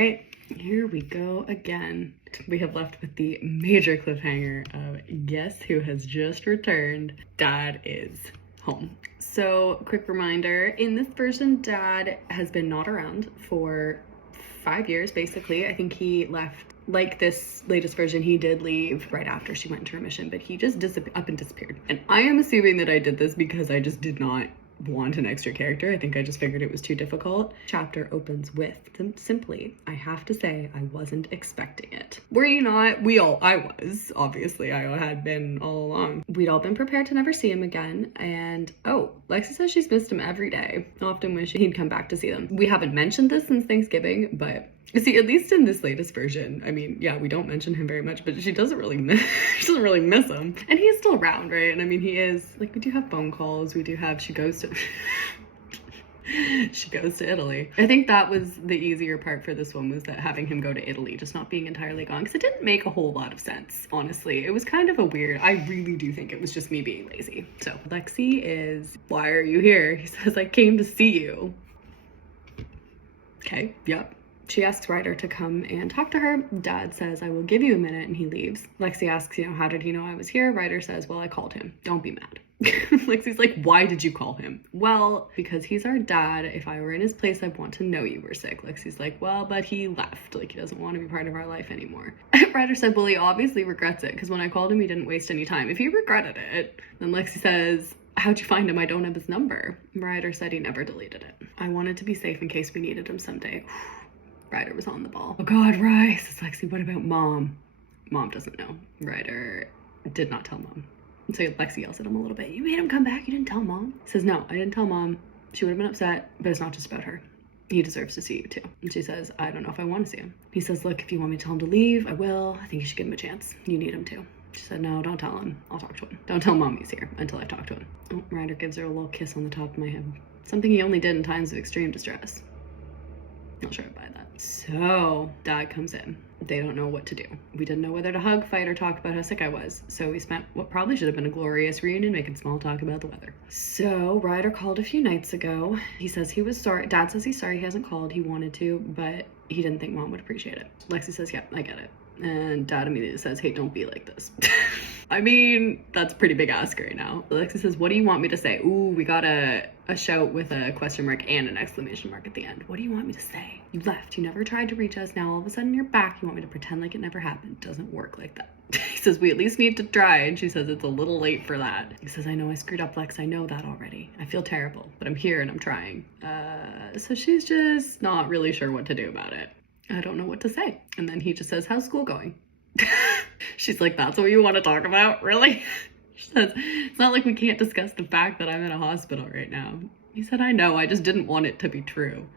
right, here we go again. We have left with the major cliffhanger of guess who has just returned. Dad is home. So, quick reminder, in this version, Dad has been not around for 5 years, basically. I think he left, like this latest version, he did leave right after she went into remission, but he just up and disappeared. And I am assuming that I did this because I just did not want an extra character. I think I just figured it was too difficult. Chapter opens with simply, I have to say, I wasn't expecting it. Were you not? I was. Obviously, I had been all along. We'd all been prepared to never see him again. And Lexi says she's missed him every day. Often wish he'd come back to see them. We haven't mentioned this since Thanksgiving, but see, at least in this latest version, I mean, yeah, we don't mention him very much, but she doesn't really miss him. And he is still around, right? And I mean, he is, like, we do have phone calls, she goes to Italy. I think that was the easier part for this one, was that having him go to Italy, just not being entirely gone, because it didn't make a whole lot of sense, honestly. It was kind of a weird, I really do think it was just me being lazy. So Lexi is, why are you here? He says, I came to see you. Okay, yep. She asks Ryder to come and talk to her. Dad says, I will give you a minute, and he leaves. Lexi asks, how did he know I was here? Ryder says, well, I called him. Don't be mad. Lexi's like, why did you call him? Well, because he's our dad. If I were in his place, I'd want to know you were sick. Lexi's like, well, but he left. Like, he doesn't want to be part of our life anymore. Ryder said, well, he obviously regrets it, because when I called him, he didn't waste any time. If he regretted it, then Lexi says, how'd you find him? I don't have his number. Ryder said he never deleted it. I wanted to be safe in case we needed him someday. Ryder was on the ball. Oh God, Rice. It's Lexi, what about Mom? Mom doesn't know. Ryder did not tell Mom. So Lexi yells at him a little bit. You made him come back? You didn't tell Mom? He says, no, I didn't tell Mom. She would have been upset, but it's not just about her. He deserves to see you too. And she says, I don't know if I want to see him. He says, look, if you want me to tell him to leave, I will. I think you should give him a chance. You need him too. She said, no, don't tell him. I'll talk to him. Don't tell Mom he's here until I talk to him. Oh, Ryder gives her a little kiss on the top of my head. Something he only did in times of extreme distress. Not sure I buy that. So Dad comes in. They don't know what to do. We didn't know whether to hug, fight, or talk about how sick I was. So we spent what probably should have been a glorious reunion making small talk about the weather. So Ryder called a few nights ago. He says he was sorry. Dad says he's sorry he hasn't called. He wanted to, but he didn't think Mom would appreciate it. Lexi says, yeah, I get it. And Dad immediately says, hey, don't be like this. I mean, that's a pretty big ask right now. Lexi says, what do you want me to say? Ooh, we got a shout with a question mark and an exclamation mark at the end. What do you want me to say? You left. You never tried to reach us. Now all of a sudden you're back. You want me to pretend like it never happened. Doesn't work like that. He says, we at least need to try. And she says, it's a little late for that. He says, I know I screwed up, Lex. I know that already. I feel terrible, but I'm here and I'm trying. So she's just not really sure what to do about it. I don't know what to say. And then he just says, how's school going? She's like, that's what you want to talk about? Really? She says, it's not like we can't discuss the fact that I'm in a hospital right now. He said, I know, I just didn't want it to be true.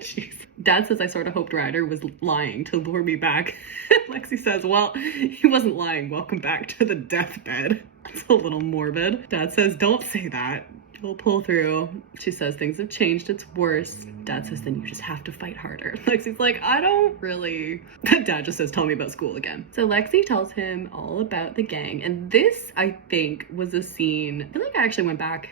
Jeez. Dad says, I sort of hoped Ryder was lying to lure me back. Lexi says, well, he wasn't lying. Welcome back to the deathbed. That's a little morbid. Dad says, don't say that. He'll pull through. She says, things have changed. It's worse. Dad says, then you just have to fight harder. Lexi's like, I don't really. Dad just says, tell me about school again. So Lexi tells him all about the gang. And this, I think, was a scene. I feel like I actually went back.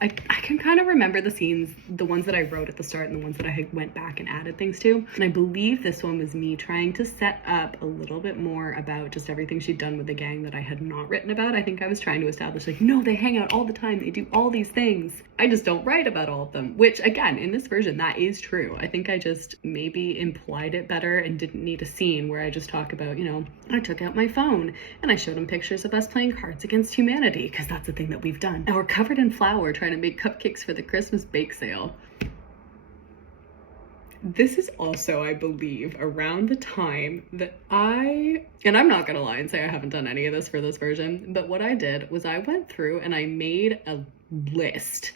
I can kind of remember the scenes, the ones that I wrote at the start and the ones that I went back and added things to. And I believe this one was me trying to set up a little bit more about just everything she'd done with the gang that I had not written about. I think I was trying to establish, like, no, they hang out all the time. They do all these things. I just don't write about all of them, which again, in this version, that is true. I think I just maybe implied it better and didn't need a scene where I just talk about, I took out my phone and I showed him pictures of us playing Cards Against Humanity, because that's a thing that we've done. And we're covered in flour trying to make cupcakes for the Christmas bake sale. This is also, I believe, around the time that and I'm not gonna lie and say I haven't done any of this for this version, but what I did was I went through and I made a list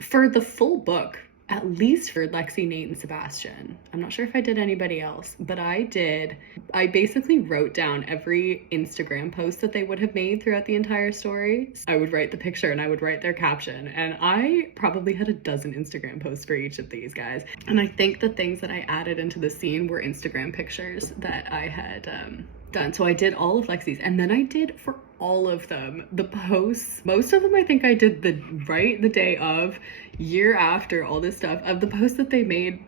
for the full book, at least for Lexi, Nate, and Sebastian. I'm not sure if I did anybody else, but I basically wrote down every Instagram post that they would have made throughout the entire story. I would write the picture and I would write their caption, and I probably had a dozen Instagram posts for each of these guys. And I think the things that I added into the scene were Instagram pictures that I had done. So I did all of Lexi's, and then I did for all of them the posts. Most of them I think I did the day of, year after, all this stuff of the posts that they made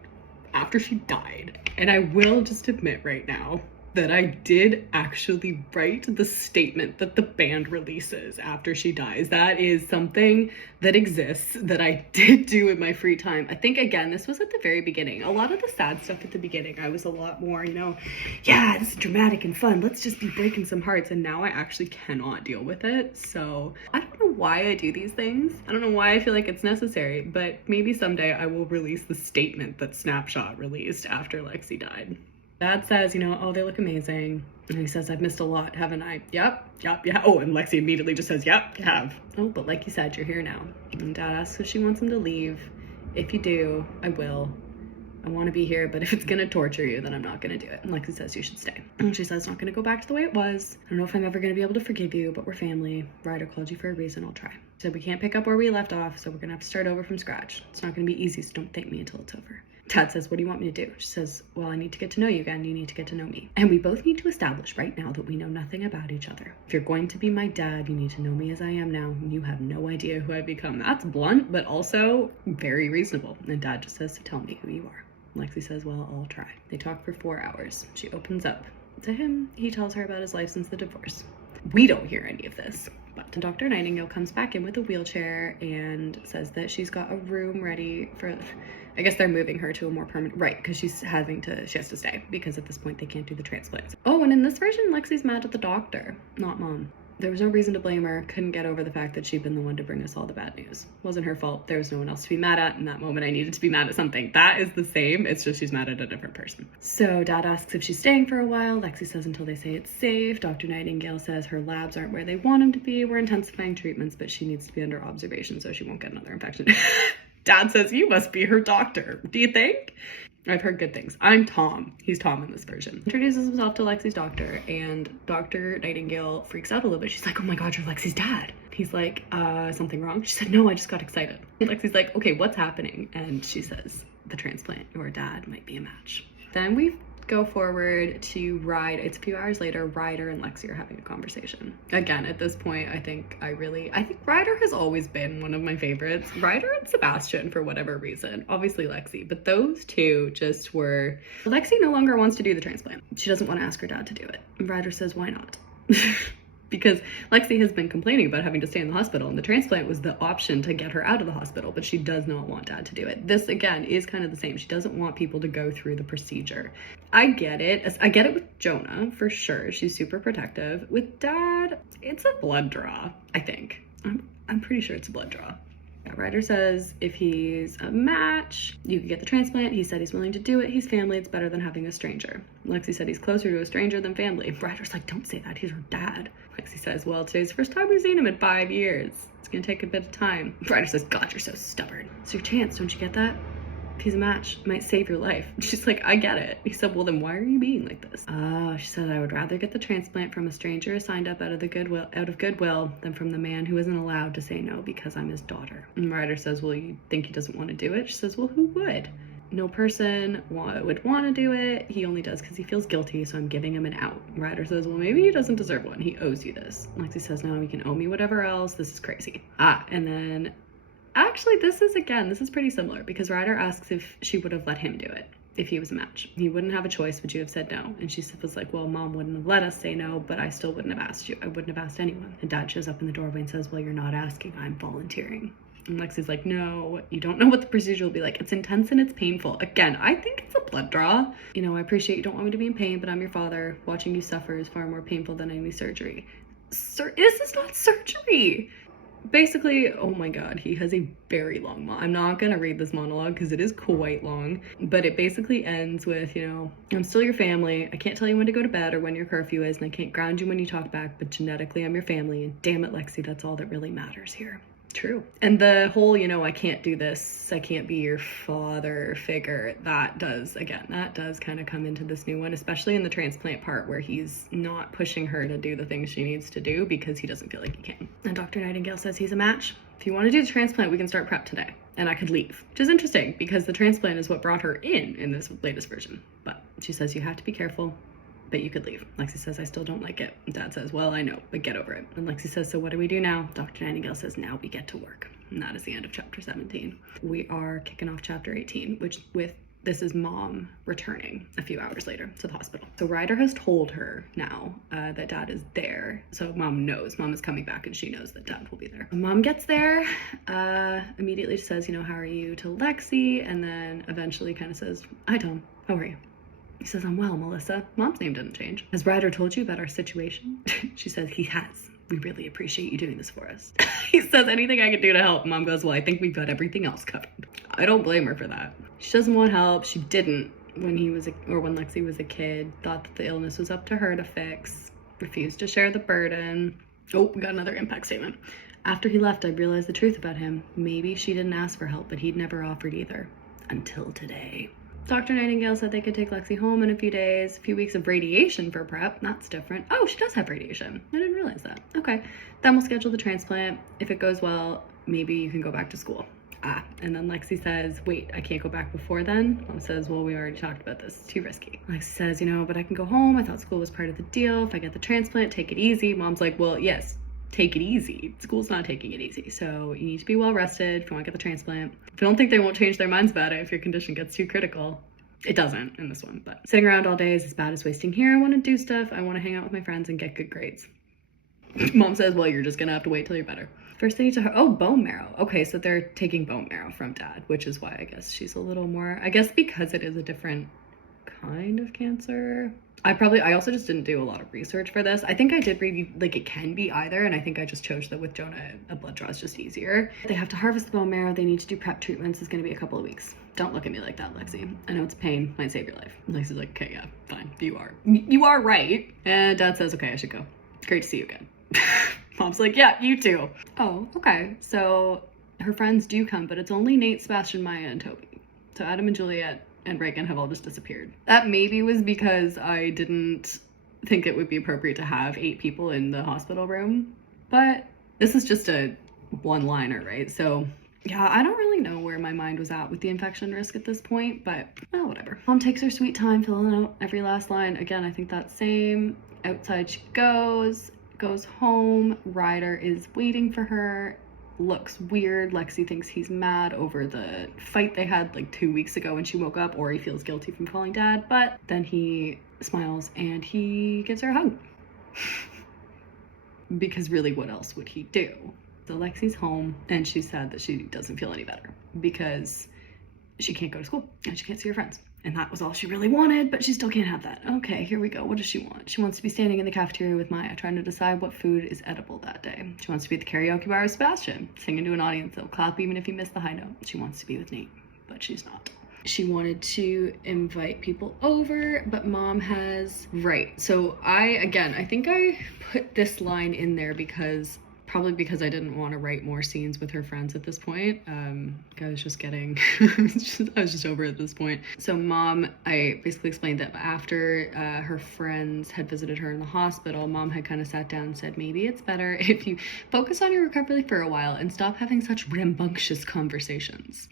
after she died. And I will just admit right now that I did actually write the statement that the band releases after she dies. That is something that exists that I did do in my free time. I think, again, this was at the very beginning. A lot of the sad stuff at the beginning, I was a lot more, you know, yeah, this is dramatic and fun. Let's just be breaking some hearts. And now I actually cannot deal with it. So I don't know why I do these things. I don't know why I feel like it's necessary, but maybe someday I will release the statement that Snapshot released after Lexi died. Dad says, you know, oh, they look amazing. And he says, I've missed a lot, haven't I? Yep, yeah. Oh, and Lexi immediately just says, yep, you have. Oh, but like you said, you're here now. And Dad asks if she wants him to leave. If you do, I will. I want to be here, but if it's going to torture you, then I'm not going to do it. And Lexi says, you should stay. And she says, it's not going to go back to the way it was. I don't know if I'm ever going to be able to forgive you, but we're family. Ryder called you for a reason. I'll try. She said, we can't pick up where we left off, so we're going to have to start over from scratch. It's not going to be easy, so don't thank me until it's over. Dad says, what do you want me to do? She says, well, I need to get to know you again. You need to get to know me. And we both need to establish right now that we know nothing about each other. If you're going to be my dad, you need to know me as I am now. And you have no idea who I've become. That's blunt, but also very reasonable. And Dad just says to tell me who you are. Lexi says, well, I'll try. They talk for 4 hours. She opens up to him. He tells her about his life since the divorce. We don't hear any of this. But Dr. Nightingale comes back in with a wheelchair and says that she's got a room ready for, I guess they're moving her to a more permanent, right, because she has to stay because at this point they can't do the transplants. Oh, and in this version, Lexi's mad at the doctor, not Mom. There was no reason to blame her. Couldn't get over the fact that she'd been the one to bring us all the bad news. Wasn't her fault. There was no one else to be mad at. In that moment, I needed to be mad at something. That is the same. It's just she's mad at a different person. So Dad asks if she's staying for a while. Lexi says until they say it's safe. Dr. Nightingale says her labs aren't where they want them to be. We're intensifying treatments, but she needs to be under observation so she won't get another infection. Dad says, you must be her doctor. Do you think? I've heard good things. I'm Tom. He's Tom in this version. Introduces himself to Lexi's doctor, and Dr. Nightingale freaks out a little bit. She's like, oh my God, you're Lexi's dad. He's like, something wrong? She said, no, I just got excited. And Lexi's like, okay, what's happening? And she says, the transplant, your dad might be a match. Then we go forward to Ryder. It's a few hours later. Ryder and Lexi are having a conversation. Again, at this point, I think Ryder has always been one of my favorites. Ryder and Sebastian, for whatever reason. Obviously Lexi, but those two just were... Lexi no longer wants to do the transplant. She doesn't want to ask her dad to do it. And Ryder says, why not? Because Lexi has been complaining about having to stay in the hospital, and the transplant was the option to get her out of the hospital, but she does not want Dad to do it. This, again, is kind of the same. She doesn't want people to go through the procedure. I get it. I get it with Jonah, for sure. She's super protective. With Dad, it's a blood draw, I think. I'm pretty sure it's a blood draw. Ryder says if he's a match, you can get the transplant. He said he's willing to do it. He's family. It's better than having a stranger. Lexi said he's closer to a stranger than family. Ryder's like, don't say that. He's her dad. Lexi says, well, today's the first time we've seen him in 5 years. It's going to take a bit of time. Ryder says, God, you're so stubborn. It's your chance. Don't you get that? If he's a match, it might save your life. She's like, I get it. He said, well, then why are you being like this? She said, I would rather get the transplant from a stranger signed up out of goodwill than from the man who isn't allowed to say no because I'm his daughter. And Ryder says, well, you think he doesn't want to do it? She says, well, who would? No person would want to do it. He only does because he feels guilty, so I'm giving him an out. Ryder says, well, maybe he doesn't deserve one. He owes you this. Lexi says, no, he can owe me whatever else. This is crazy. And then actually, this is pretty similar because Ryder asks if she would have let him do it if he was a match. He wouldn't have a choice. Would you have said no? And she was like, well, Mom wouldn't have let us say no, but I still wouldn't have asked you. I wouldn't have asked anyone. And Dad shows up in the doorway and says, well, you're not asking. I'm volunteering. And Lexi's like, no, you don't know what the procedure will be like. It's intense and it's painful. Again, I think it's a blood draw. You know, I appreciate you don't want me to be in pain, but I'm your father. Watching you suffer is far more painful than any surgery. This is not surgery. Basically, oh my God, he has a very long I'm not gonna read this monologue because it is quite long, but it basically ends with, you know, I'm still your family. I can't tell you when to go to bed or when your curfew is, and I can't ground you when you talk back, but genetically I'm your family, and damn it, Lexi, that's all that really matters here. True. And the whole, you know, I can't do this, I can't be your father figure, that does kind of come into this new one, especially in the transplant part where he's not pushing her to do the things she needs to do because he doesn't feel like he can. And Dr. Nightingale says he's a match. If you want to do the transplant, we can start prep today. And I could leave, which is interesting because the transplant is what brought her in this latest version. But she says you have to be careful, but you could leave. Lexi says, I still don't like it. Dad says, well, I know, but get over it. And Lexi says, so what do we do now? Dr. Nightingale says, now we get to work. And that is the end of chapter 17. We are kicking off chapter 18, which with This is mom returning a few hours later to the hospital. So Ryder has told her now that dad is there. So mom knows, mom is coming back and she knows that dad will be there. Mom gets there, immediately says, you know, how are you to Lexi? And then eventually kind of says, hi Tom, how are you? He says, I'm well, Melissa. Mom's name didn't change. Has Ryder told you about our situation? She says, he has. We really appreciate you doing this for us. He says, anything I can do to help. Mom goes, well, I think we've got everything else covered. I don't blame her for that. She doesn't want help. She didn't when when Lexi was a kid. Thought that the illness was up to her to fix. Refused to share the burden. Oh, we got another impact statement. After he left, I realized the truth about him. Maybe she didn't ask for help, but he'd never offered either. Until today. Dr. Nightingale said they could take Lexi home in a few days, a few weeks of radiation for prep. That's different. Oh, she does have radiation. I didn't realize that. Okay. Then we'll schedule the transplant. If it goes well, maybe you can go back to school. And then Lexi says, wait, I can't go back before then? Mom says, well, we already talked about this. It's too risky. Lexi says, you know, but I can go home. I thought school was part of the deal. If I get the transplant, take it easy. Mom's like, well, yes, take it easy. School's not taking it easy. So you need to be well rested if you want to get the transplant. I don't think they won't change their minds about it if your condition gets too critical. It doesn't in this one, but sitting around all day is as bad as wasting here. I want to do stuff. I want to hang out with my friends and get good grades. Mom says, well, you're just going to have to wait till you're better. First they need to, oh, bone marrow. Okay, so they're taking bone marrow from dad, which is why I guess she's a little more, I guess because it is a different kind of cancer. I also just didn't do a lot of research for this. I think I did read, like, it can be either, and I think I just chose that with Jonah, a blood draw is just easier. They have to harvest the bone marrow. They need to do prep treatments. It's going to be a couple of weeks. Don't look at me like that, Lexi. I know it's pain. Might save your life. Lexi's like, okay, yeah, fine. You are right. And dad says, okay, I should go. Great to see you again. Mom's like, yeah, you too. Oh, okay. So her friends do come, but it's only Nate, Sebastian, Maya, and Toby. So Adam and Juliet and Reagan have all just disappeared. That maybe was because I didn't think it would be appropriate to have 8 people in the hospital room, but this is just a one-liner, right? So yeah, I don't really know where my mind was at with the infection risk at this point, but well, whatever. Mom takes her sweet time filling out every last line. Again, I think that's same. Outside she goes home. Ryder is waiting for her. Looks weird. Lexi thinks he's mad over the fight they had like 2 weeks ago when she woke up, or he feels guilty from calling dad, but then he smiles and he gives her a hug. Because really, what else would he do? So Lexi's home and she's sad that she doesn't feel any better because she can't go to school and she can't see her friends. And that was all she really wanted, but she still can't have that. Okay, here we go. What does she want? She wants to be standing in the cafeteria with Maya, trying to decide what food is edible that day. She wants to be at the karaoke bar with Sebastian, singing to an audience that'll clap even if he missed the high note. She wants to be with Nate, but she's not. She wanted to invite people over, but mom has, right. So I think I put this line in there probably because I didn't want to write more scenes with her friends at this point. I was just getting, I was just over it at this point. So mom, I basically explained that after her friends had visited her in the hospital, mom had kind of sat down and said, maybe it's better if you focus on your recovery for a while and stop having such rambunctious conversations.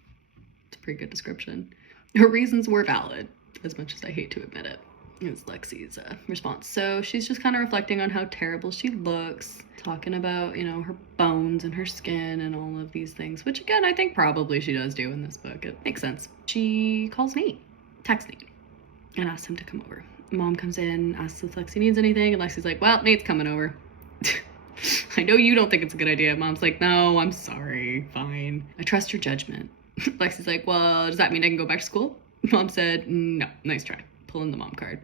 It's a pretty good description. Her reasons were valid, as much as I hate to admit it. Is Lexi's response. So she's just kind of reflecting on how terrible she looks, talking about, you know, her bones and her skin and all of these things, which again, I think probably she does do in this book. It makes sense. She calls Nate, texts Nate, and asks him to come over. Mom comes in, asks if Lexi needs anything, and Lexi's like, well, Nate's coming over. I know you don't think it's a good idea. Mom's like, no, I'm sorry, fine. I trust your judgment. Lexi's like, well, does that mean I can go back to school? Mom said, no, nice try. Pulling the mom card.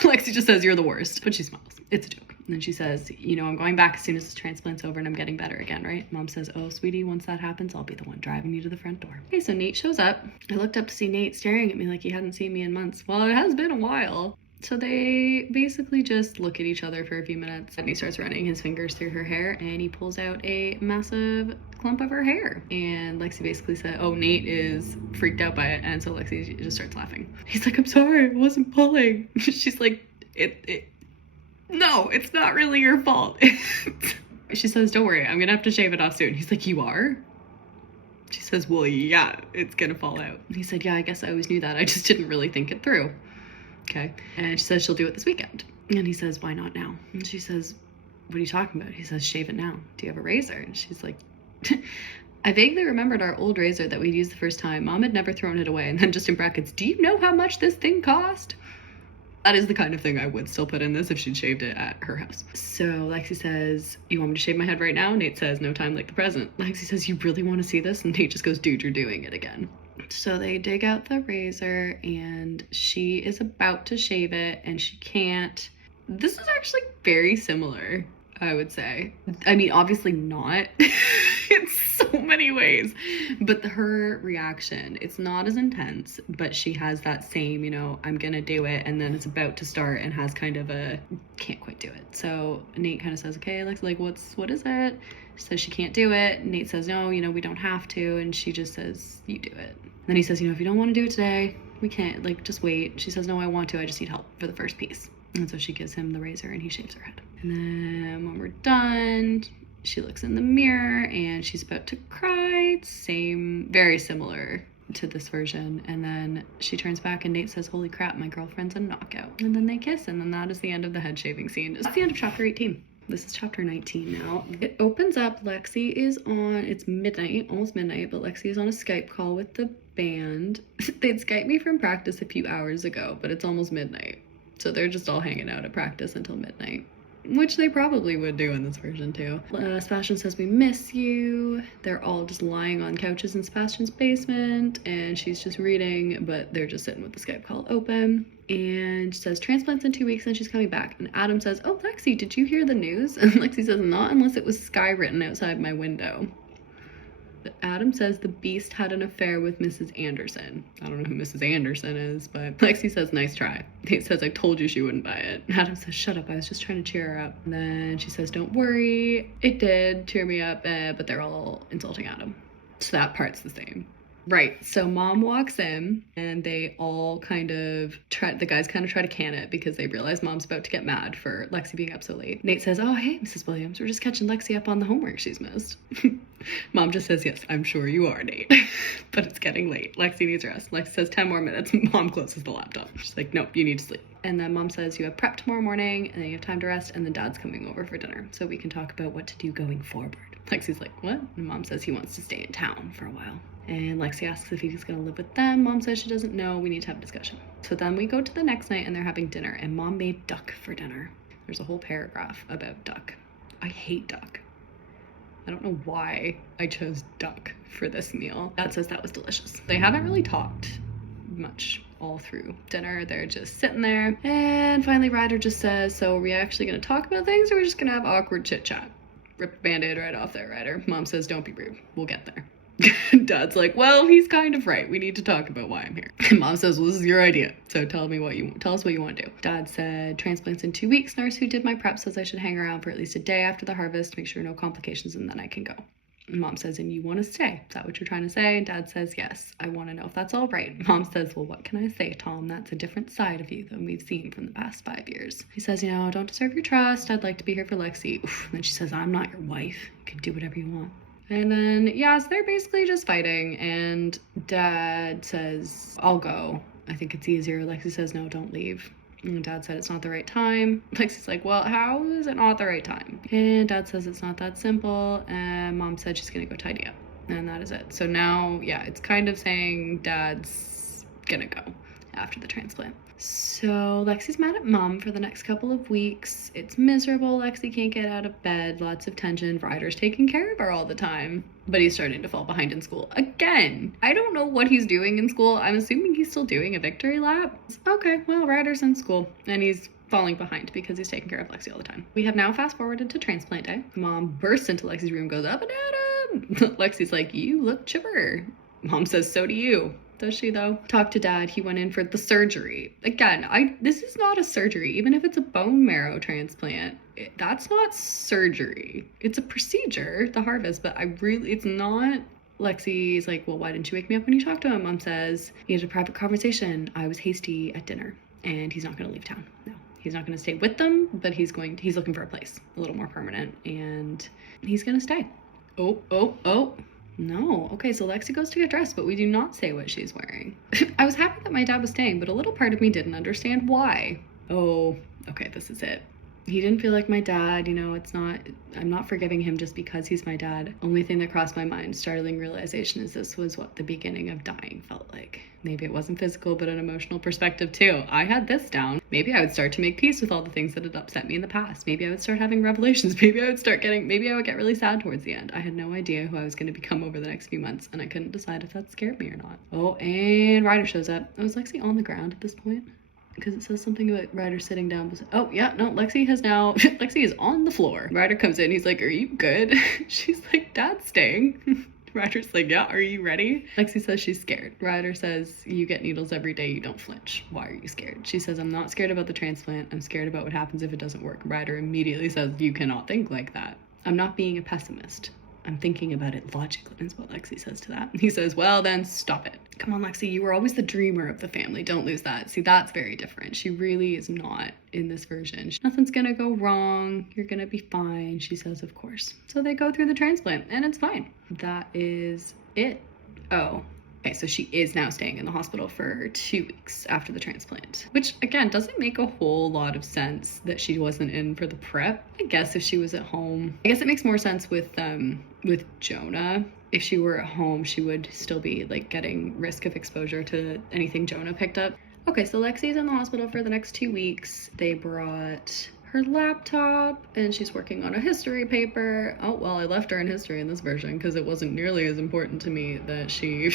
Lexi just says, you're the worst, but she smiles. It's a joke. And then she says, you know, I'm going back as soon as this transplant's over and I'm getting better again, right? Mom says, oh, sweetie, once that happens, I'll be the one driving you to the front door. Okay, so Nate shows up. I looked up to see Nate staring at me like he hadn't seen me in months. Well, it has been a while. So they basically just look at each other for a few minutes and he starts running his fingers through her hair and he pulls out a massive clump of her hair. And Lexi basically said, oh, Nate is freaked out by it. And so Lexi just starts laughing. He's like, I'm sorry, I wasn't pulling. She's like, no, it's not really your fault. She says, don't worry, I'm gonna have to shave it off soon. He's like, you are? She says, well, yeah, it's gonna fall out. He said, yeah, I guess I always knew that. I just didn't really think it through. Okay. And she says she'll do it this weekend. And he says, why not now? And she says, what are you talking about? He says, shave it now. Do you have a razor? And she's like, I vaguely remembered our old razor that we'd used the first time. Mom had never thrown it away. And then just in brackets, do you know how much this thing cost? That is the kind of thing I would still put in this if she'd shaved it at her house. So Lexi says, you want me to shave my head right now? Nate says, no time like the present. Lexi says, you really want to see this? And Nate just goes, dude, you're doing it again. So they dig out the razor and she is about to shave it and she can't. This is actually very similar, I would say. I mean, obviously not in so many ways, but her reaction, it's not as intense, but she has that same, you know, I'm gonna do it, and then it's about to start and has kind of a, can't quite do it. So Nate kind of says, okay, Alex, like, what is it? She says she can't do it. Nate says, no, you know, we don't have to, and she just says, you do it. And then he says, you know, if you don't want to do it today, we can't, like, just wait. She says, no, I want to, I just need help for the first piece. And so she gives him the razor and he shaves her head. And then when we're done, she looks in the mirror and she's about to cry. Same, very similar to this version. And then she turns back and Nate says, holy crap, my girlfriend's a knockout. And then they kiss, and then that is the end of the head shaving scene. That's the end of chapter 18. This is chapter 19 now. It opens up, Lexi is on, it's midnight, almost midnight, but Lexi is on a Skype call with the band. They'd Skyped me from practice a few hours ago, but it's almost midnight. So they're just all hanging out at practice until midnight, which they probably would do in this version too. Sebastian says, we miss you. They're all just lying on couches in Sebastian's basement and she's just reading, but they're just sitting with the Skype call open. And she says, transplant's in 2 weeks and she's coming back. And Adam says, oh, Lexi, did you hear the news? And Lexi says, not unless it was sky written outside my window. Adam says the Beast had an affair with Mrs. Anderson. I don't know who Mrs. Anderson is, but Lexi says, nice try. Nate says, I told you she wouldn't buy it. Adam says, shut up, I was just trying to cheer her up. And then she says, don't worry, it did cheer me up, but they're all insulting Adam. So that part's the same. Right, so Mom walks in and they all kind of the guys kind of try to can it because they realize Mom's about to get mad for Lexi being up so late. Nate says, oh, hey, Mrs. Williams, we're just catching Lexi up on the homework she's missed. Mom just says, yes, I'm sure you are, Nate. But it's getting late. Lexi needs rest. Lexi says 10 more minutes. Mom closes the laptop. She's like, nope, you need to sleep. And then Mom says, you have prep tomorrow morning and then you have time to rest, and then Dad's coming over for dinner so we can talk about what to do going forward. Lexi's like, what? And Mom says he wants to stay in town for a while. And Lexi asks if he's gonna live with them. Mom says she doesn't know. We need to have a discussion. So then we go to the next night and they're having dinner, and Mom made duck for dinner. There's a whole paragraph about duck. I hate duck. I don't know why I chose duck for this meal. Dad says that was delicious. They haven't really talked much all through dinner. They're just sitting there. And finally Ryder just says, so are we actually gonna talk about things, or are we just gonna have awkward chit chat? Rip the band-aid right off there, Ryder. Mom says, don't be rude. We'll get there. Dad's like, well, he's kind of right. We need to talk about why I'm here. And Mom says, well, this is your idea. So tell us what you want to do. Dad said, transplant's in 2 weeks. Nurse who did my prep says I should hang around for at least a day after the harvest, make sure no complications, and then I can go. And Mom says, and you want to stay? Is that what you're trying to say? And Dad says, yes, I want to know if that's all right. Mom says, well, what can I say, Tom? That's a different side of you than we've seen from the past 5 years. He says, you know, don't deserve your trust. I'd like to be here for Lexi. Oof. And then she says, I'm not your wife. You can do whatever you want. And then, yeah, so they're basically just fighting, and Dad says, I'll go. I think it's easier. Lexi says, no, don't leave. And Dad said, it's not the right time. Lexi's like, well, how is it not the right time? And Dad says, it's not that simple. And Mom said she's gonna go tidy up. And that is it. So now, yeah, it's kind of saying Dad's gonna go after the transplant. So Lexi's mad at Mom for the next couple of weeks. It's miserable. Lexi can't get out of bed. Lots of tension. Ryder's taking care of her all the time. But he's starting to fall behind in school. Again, I don't know what he's doing in school. I'm assuming he's still doing a victory lap. Okay, well, Ryder's in school. And he's falling behind because he's taking care of Lexi all the time. We have now fast forwarded to transplant day. Mom bursts into Lexi's room, goes, up and Adam! Lexi's like, you look chipper. Mom says, so do you. Does she though? Talk to Dad. He went in for the surgery. Again, this is not a surgery. Even if it's a bone marrow transplant, that's not surgery. It's a procedure, the harvest, but it's not. Lexi's like, well, why didn't you wake me up when you talked to him? Mom says, he had a private conversation. I was hasty at dinner and he's not going to leave town. No, he's not going to stay with them, but he's looking for a place a little more permanent, and he's going to stay. Oh. No. Okay, so Lexi goes to get dressed, but we do not say what she's wearing. I was happy that my dad was staying, but a little part of me didn't understand why. Oh, okay, this is it. He didn't feel like my dad, you know, I'm not forgiving him just because he's my dad. Only thing that crossed my mind, startling realization, is this was what the beginning of dying felt like. Maybe it wasn't physical, but an emotional perspective too. I had this down. Maybe I would start to make peace with all the things that had upset me in the past. Maybe I would start having revelations. Maybe I would get really sad towards the end. I had no idea who I was going to become over the next few months, and I couldn't decide if that scared me or not. Oh, and Ryder shows up. I was Lexi on the ground at this point? Because it says something about Ryder sitting down. Oh, yeah, no, Lexi is on the floor. Ryder comes in, he's like, are you good? She's like, Dad's staying. Ryder's like, yeah, are you ready? Lexi says she's scared. Ryder says, you get needles every day, you don't flinch. Why are you scared? She says, I'm not scared about the transplant. I'm scared about what happens if it doesn't work. Ryder immediately says, you cannot think like that. I'm not being a pessimist. I'm thinking about it logically, is what Lexi says to that. He says, well, then stop it. Come on, Lexi, you were always the dreamer of the family. Don't lose that. See, that's very different. She really is not in this version. Nothing's gonna go wrong. You're gonna be fine, she says, of course. So they go through the transplant, and it's fine. That is it. Oh. Okay, so she is now staying in the hospital for 2 weeks after the transplant, which again doesn't make a whole lot of sense that she wasn't in for the prep. I guess if she was at home, I guess it makes more sense with Jonah. If she were at home, she would still be like getting risk of exposure to anything Jonah picked up. Okay, so Lexi's in the hospital for the next 2 weeks. They brought her laptop and she's working on a history paper. Oh, well, I left her in history in this version because it wasn't nearly as important to me that she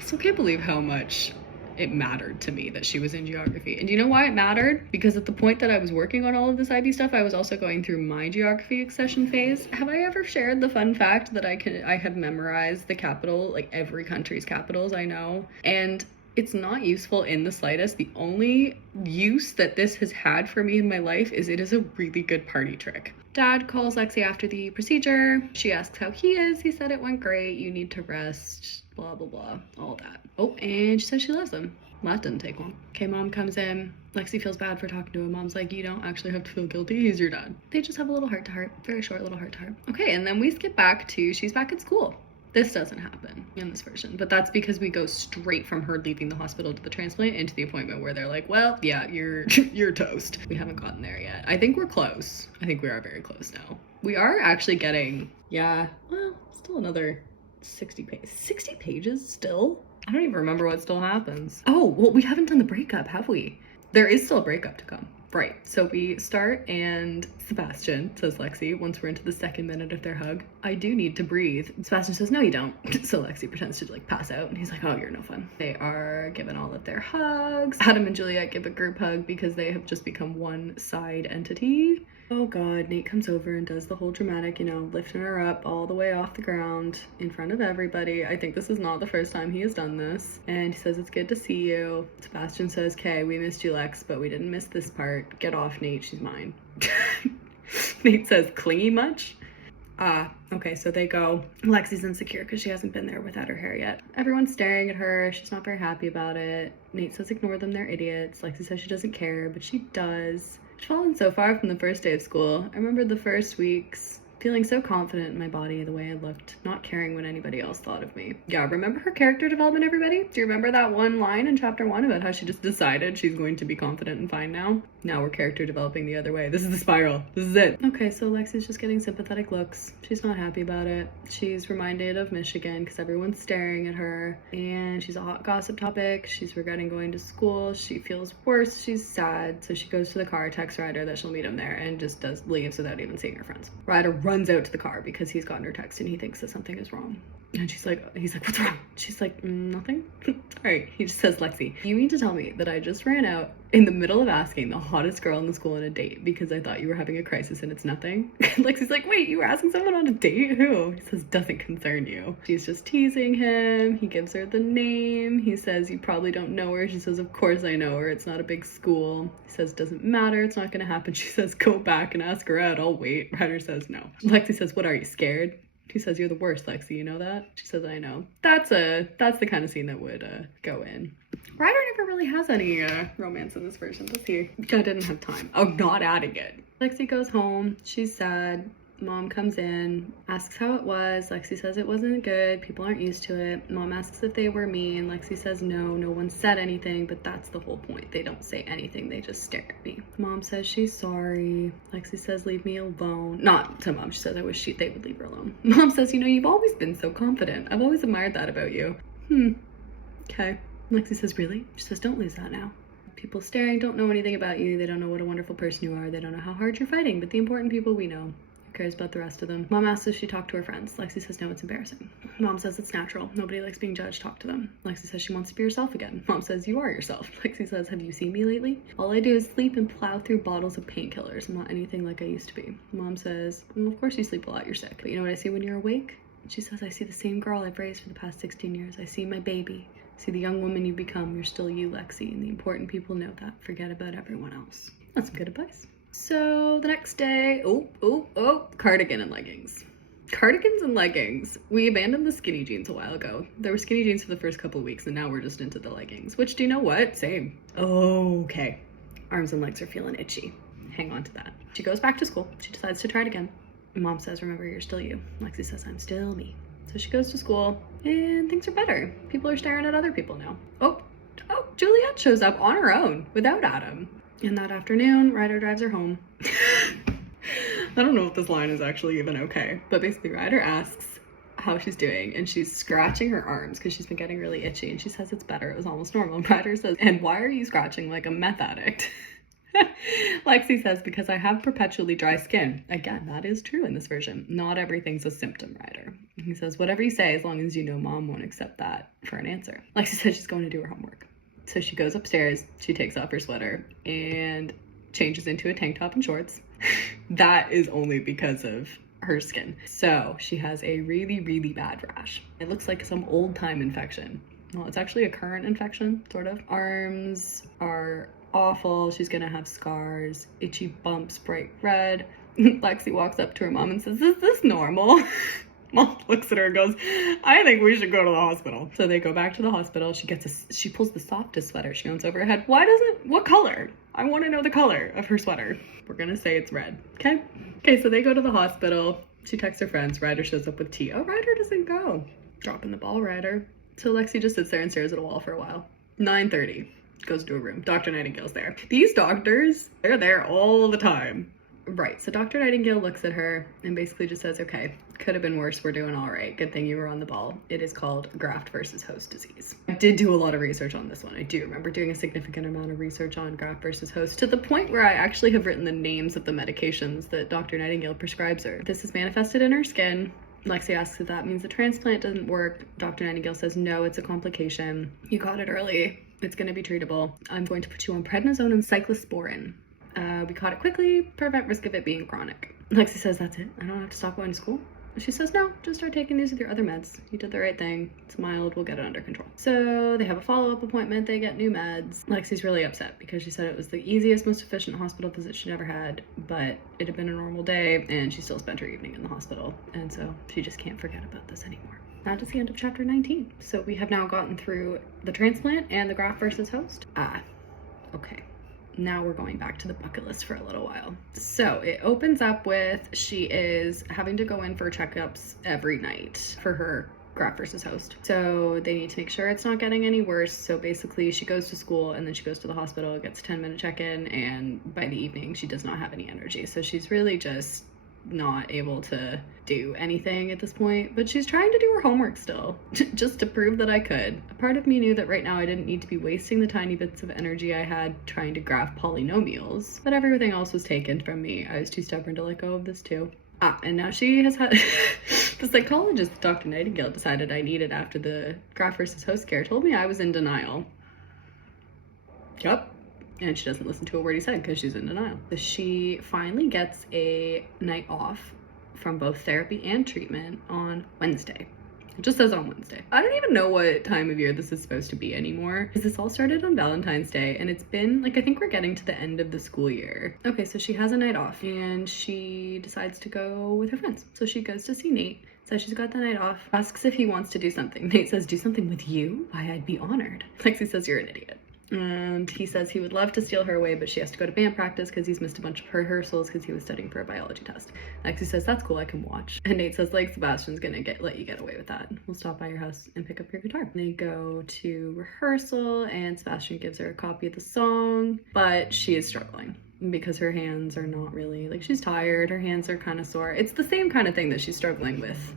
still can't believe how much it mattered to me that she was in geography. And you know why it mattered? Because at the point that I was working on all of this IB stuff, I was also going through my geography accession phase. Have I ever shared the fun fact that I have memorized the capital, like every country's capitals I know? And it's not useful in the slightest. The only use that this has had for me in my life is it is a really good party trick. Dad calls Lexi after the procedure. She asks how he is. He said it went great. You need to rest, blah, blah, blah, all that. Oh, and she says she loves him. Well, that didn't take long. Okay, Mom comes in. Lexi feels bad for talking to him. Mom's like, you don't actually have to feel guilty. He's your dad. They just have a little heart-to-heart. Very short little heart-to-heart. Okay, and then we skip back to she's back at school. This doesn't happen in this version, but that's because we go straight from her leaving the hospital to the transplant into the appointment where they're like, well, yeah, you're toast. We haven't gotten there yet. I think we're close. I think we are very close now. We are actually getting, yeah, well, still another 60 pages. 60 pages still? I don't even remember what still happens. Oh, well, we haven't done the breakup, have we? There is still a breakup to come. Right, so we start and Sebastian, says Lexi, once we're into the second minute of their hug, I do need to breathe. Sebastian says, no, you don't. So Lexi pretends to like pass out and he's like, oh, you're no fun. They are given all of their hugs. Adam and Juliet give a group hug because they have just become one side entity. Oh God, Nate comes over and does the whole dramatic, you know, lifting her up all the way off the ground in front of everybody. I think this is not the first time he has done this. And he says, it's good to see you. Sebastian says, okay, we missed you, Lex, but we didn't miss this part. Get off, Nate, she's mine. Nate says, clingy much? Okay, so they go. Lexi's insecure because she hasn't been there without her hair yet. Everyone's staring at her. She's not very happy about it. Nate says, ignore them, they're idiots. Lexi says she doesn't care, but she does. I've fallen so far from the first day of school. I remember the first weeks feeling so confident in my body, the way I looked, not caring what anybody else thought of me. Yeah, remember her character development, everybody? Do you remember that one line in chapter 1 about how she just decided she's going to be confident and fine now? Now we're character developing the other way. This is the spiral. This is it. Okay, so Lexi's just getting sympathetic looks. She's not happy about it. She's reminded of Michigan because everyone's staring at her and she's a hot gossip topic. She's regretting going to school. She feels worse. She's sad. So she goes to the car, texts Ryder that she'll meet him there and just leaves without even seeing her friends. Ryder runs out to the car because he's gotten her text and he thinks that something is wrong. And he's like, what's wrong? She's like, nothing. All right. He just says, Lexi, you mean to tell me that I just ran out in the middle of asking the hottest girl in the school on a date because I thought you were having a crisis and it's nothing? Lexi's like, wait, you were asking someone on a date? Who? He says, doesn't concern you. She's just teasing him. He gives her the name. He says, you probably don't know her. She says, of course I know her. It's not a big school. He says, doesn't matter. It's not going to happen. She says, go back and ask her out. I'll wait. Ryder says, no. Lexi says, what, are you scared? He says, you're the worst, Lexi, you know that? She says, I know. That's the kind of scene that would go in. Ryder never really has any romance in this version, does he? I didn't have time. I'm not adding it. Lexi goes home. She's sad. Mom comes in, asks how it was. Lexi says it wasn't good. People aren't used to it. Mom asks if they were mean. Lexi says no one said anything, but that's the whole point. They don't say anything. They just stare at me. Mom says she's sorry. Lexi says leave me alone. Not to Mom. She says I wish they would leave her alone. Mom says, you've always been so confident. I've always admired that about you. Okay. Lexi says, really? She says, don't lose that now. People staring don't know anything about you. They don't know what a wonderful person you are. They don't know how hard you're fighting, but the important people we know. Who cares about the rest of them? Mom asks if she talked to her friends. Lexi says no, it's embarrassing. Mom says it's natural. Nobody likes being judged. Talk to them. Lexi says she wants to be herself again. Mom says you are yourself. Lexi says, have you seen me lately? All I do is sleep and plow through bottles of painkillers. I'm not anything like I used to be. Mom says, well, of course you sleep a lot. You're sick. But you know what I see when you're awake? She says, I see the same girl I've raised for the past 16 years. I see my baby. See the young woman you become. You're still you, Lexi, and the important people know that. Forget about everyone else. That's some good advice. So the next day, cardigan and leggings. Cardigans and leggings. We abandoned the skinny jeans a while ago. There were skinny jeans for the first couple of weeks, and now we're just into the leggings, which, do you know what? Same. Okay. Arms and legs are feeling itchy. Hang on to that. She goes back to school. She decides to try it again. Mom says, remember, you're still you. Lexi says, I'm still me. So she goes to school and things are better. People are staring at other people now. Oh, Juliet shows up on her own without Adam. And that afternoon, Ryder drives her home. I don't know if this line is actually even okay, but basically Ryder asks how she's doing and she's scratching her arms because she's been getting really itchy and she says it's better. It was almost normal. And Ryder says, and why are you scratching like a meth addict? Lexi says, because I have perpetually dry skin. Again, that is true in this version. Not everything's a symptom, Ryder. He says, whatever you say, as long as you know Mom won't accept that for an answer. Lexi says she's going to do her homework. So she goes upstairs, she takes off her sweater and changes into a tank top and shorts. That is only because of her skin. So she has a really, really bad rash. It looks like some old time infection. Well, it's actually a current infection, sort of. Arms are awful. She's gonna have scars, itchy bumps, bright red. Lexi walks up to her mom and says, is this normal? Mom looks at her and goes, I think we should go to the hospital. So they go back to the hospital. She pulls the softest sweater. She goes over her head. What color? I want to know the color of her sweater. We're gonna say it's red. Okay, so they go to the hospital. She texts her friends. Ryder shows up with tea. Oh, Ryder doesn't go. Dropping the ball, Ryder. So Lexi just sits there and stares at a wall for a while. 9:30. Goes to a room. Dr. Nightingale's there. These doctors, they're there all the time. Right, so Dr. Nightingale looks at her and basically just says, okay, could have been worse, we're doing all right. Good thing you were on the ball. It is called graft versus host disease. I did do a lot of research on this one. I do remember doing a significant amount of research on graft versus host to the point where I actually have written the names of the medications that Dr. Nightingale prescribes her. This is manifested in her skin. Lexi asks if that means the transplant doesn't work. Dr. Nightingale says, no, it's a complication. You caught it early. It's going to be treatable. I'm going to put you on prednisone and cyclosporin. We caught it quickly, prevent risk of it being chronic. Lexi says, that's it. I don't have to stop going to school. She says, no, just start taking these with your other meds. You did the right thing. It's mild. We'll get it under control. So they have a follow-up appointment. They get new meds. Lexi's really upset because she said it was the easiest, most efficient hospital visit she'd ever had, but it had been a normal day and she still spent her evening in the hospital. And so she just can't forget about this anymore. That is the end of chapter 19. So we have now gotten through the transplant and the graft versus host. Okay. Now we're going back to the bucket list for a little while. So it opens up with she is having to go in for checkups every night for her graft versus host. So they need to make sure it's not getting any worse. So basically she goes to school and then she goes to the hospital, gets a 10-minute check-in, and by the evening she does not have any energy. So she's really just not able to do anything at this point, but she's trying to do her homework still, just to prove that I could. A part of me knew that right now I didn't need to be wasting the tiny bits of energy I had trying to graph polynomials, but everything else was taken from me. I was too stubborn to let go of this too. And now she has had the psychologist Dr. Nightingale decided I needed after the graft versus host scare told me I was in denial. Yep. And she doesn't listen to a word he said because she's in denial. So she finally gets a night off from both therapy and treatment on Wednesday. It just says on Wednesday. I don't even know what time of year this is supposed to be anymore, because this all started on Valentine's Day and it's been like, I think we're getting to the end of the school year. Okay, so she has a night off and she decides to go with her friends. So she goes to see Nate, says she's got the night off, asks if he wants to do something. Nate says, do something with you? Why, I'd be honored. Lexi says, you're an idiot. And he says he would love to steal her away, but she has to go to band practice because he's missed a bunch of rehearsals because he was studying for a biology test. Lexi says, that's cool, I can watch. And Nate says, like, Sebastian's gonna let you get away with that. We'll stop by your house and pick up your guitar. They go to rehearsal and Sebastian gives her a copy of the song, but she is struggling because her hands are not really, like, she's tired, her hands are kind of sore. It's the same kind of thing that she's struggling with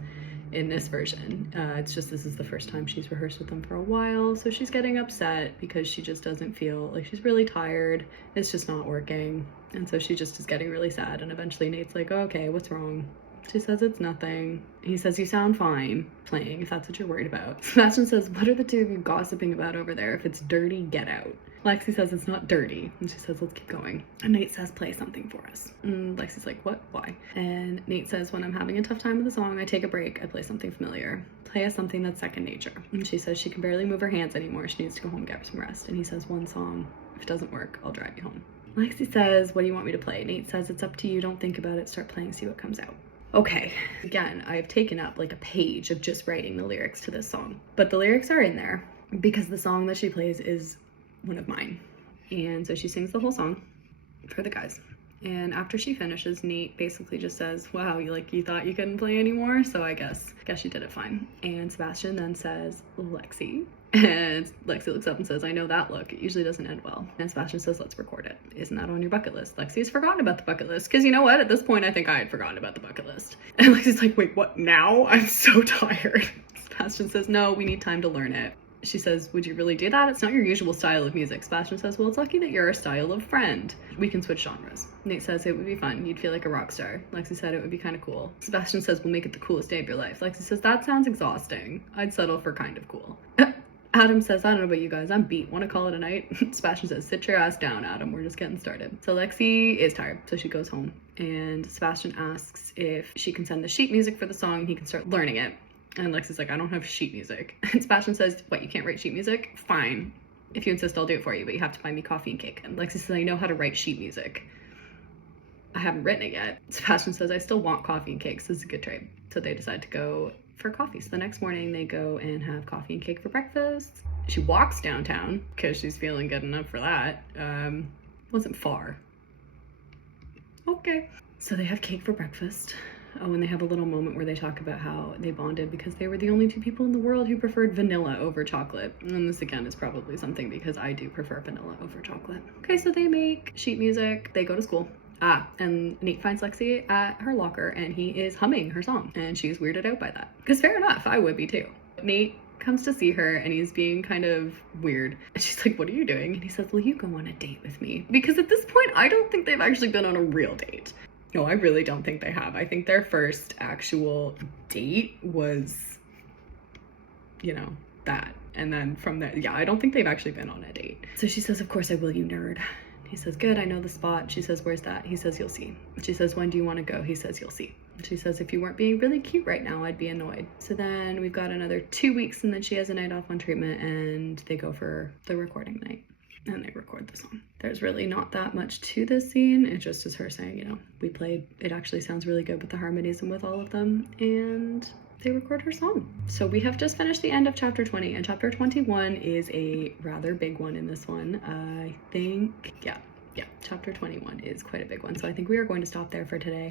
in this version. It's just this is the first time she's rehearsed with them for a while, so she's getting upset because she just doesn't feel like, she's really tired, it's just not working, and so she just is getting really sad. And eventually Nate's like, oh, okay, what's wrong? She says it's nothing. He says, you sound fine playing, if that's what you're worried about. Sebastian says, what are the two of you gossiping about over there? If it's dirty, get out. Lexi says it's not dirty, and she says, let's keep going. And Nate says, play something for us. And Lexi's like, what? Why? And Nate says, when I'm having a tough time with a song, I take a break, I play something familiar. Play us something that's second nature. And she says she can barely move her hands anymore, she needs to go home and get some rest. And he says, one song. If it doesn't work, I'll drive you home. Lexi says, what do you want me to play? Nate says, it's up to you, don't think about it, start playing, see what comes out. Okay, again, I've taken up like a page of just writing the lyrics to this song, but the lyrics are in there because the song that she plays is one of mine. And so she sings the whole song for the guys. And after she finishes, Nate basically just says, wow, you thought you couldn't play anymore? So I guess you did it fine. And Sebastian then says, Lexi. And Lexi looks up and says, I know that look. It usually doesn't end well. And Sebastian says, let's record it. Isn't that on your bucket list? Lexi has forgotten about the bucket list. Because you know what? At this point, I think I had forgotten about the bucket list. And Lexi's like, wait, what now? I'm so tired. Sebastian says, no, we need time to learn it. She says, would you really do that? It's not your usual style of music. Sebastian says, well, it's lucky that you're a style of friend. We can switch genres. Nate says, it would be fun. You'd feel like a rock star. Lexi said, it would be kind of cool. Sebastian says, we'll make it the coolest day of your life. Lexi says, that sounds exhausting. I'd settle for kind of cool. Adam says, I don't know about you guys, I'm beat. Want to call it a night? Sebastian says, sit your ass down, Adam. We're just getting started. So Lexi is tired, so she goes home. And Sebastian asks if she can send the sheet music for the song and he can start learning it. And Lexi's like, I don't have sheet music. And Sebastian says, what, you can't write sheet music? Fine. If you insist, I'll do it for you, but you have to buy me coffee and cake. And Lexi says, I know how to write sheet music. I haven't written it yet. Sebastian says, I still want coffee and cake, so this is a good trade. So they decide to go for coffee. So the next morning they go and have coffee and cake for breakfast. She walks downtown because she's feeling good enough for that. Wasn't far. Okay. So they have cake for breakfast. Oh, and they have a little moment where they talk about how they bonded because they were the only two people in the world who preferred vanilla over chocolate. And this again is probably something because I do prefer vanilla over chocolate. Okay, so they make sheet music, they go to school. And Nate finds Lexi at her locker and he is humming her song and she's weirded out by that. Because fair enough, I would be too. Nate comes to see her and he's being kind of weird. And she's like, what are you doing? And he says, will you go on a date with me? Because at this point, I don't think they've actually been on a real date. No, I really don't think they have. I think their first actual date was, that. And then from there, yeah, I don't think they've actually been on a date. So she says, of course I will, you nerd. He says, good, I know the spot. She says, where's that? He says, you'll see. She says, when do you want to go? He says, you'll see. She says, if you weren't being really cute right now, I'd be annoyed. So then we've got another 2 weeks and then she has a night off on treatment and they go for the recording night. And they record the song. There's really not that much to this scene. It just is her saying, we played, it actually sounds really good with the harmonies and with all of them. And they record her song. So we have just finished the end of chapter 20 and chapter 21 is a rather big one in this one. I think, yeah, chapter 21 is quite a big one. So I think we are going to stop there for today.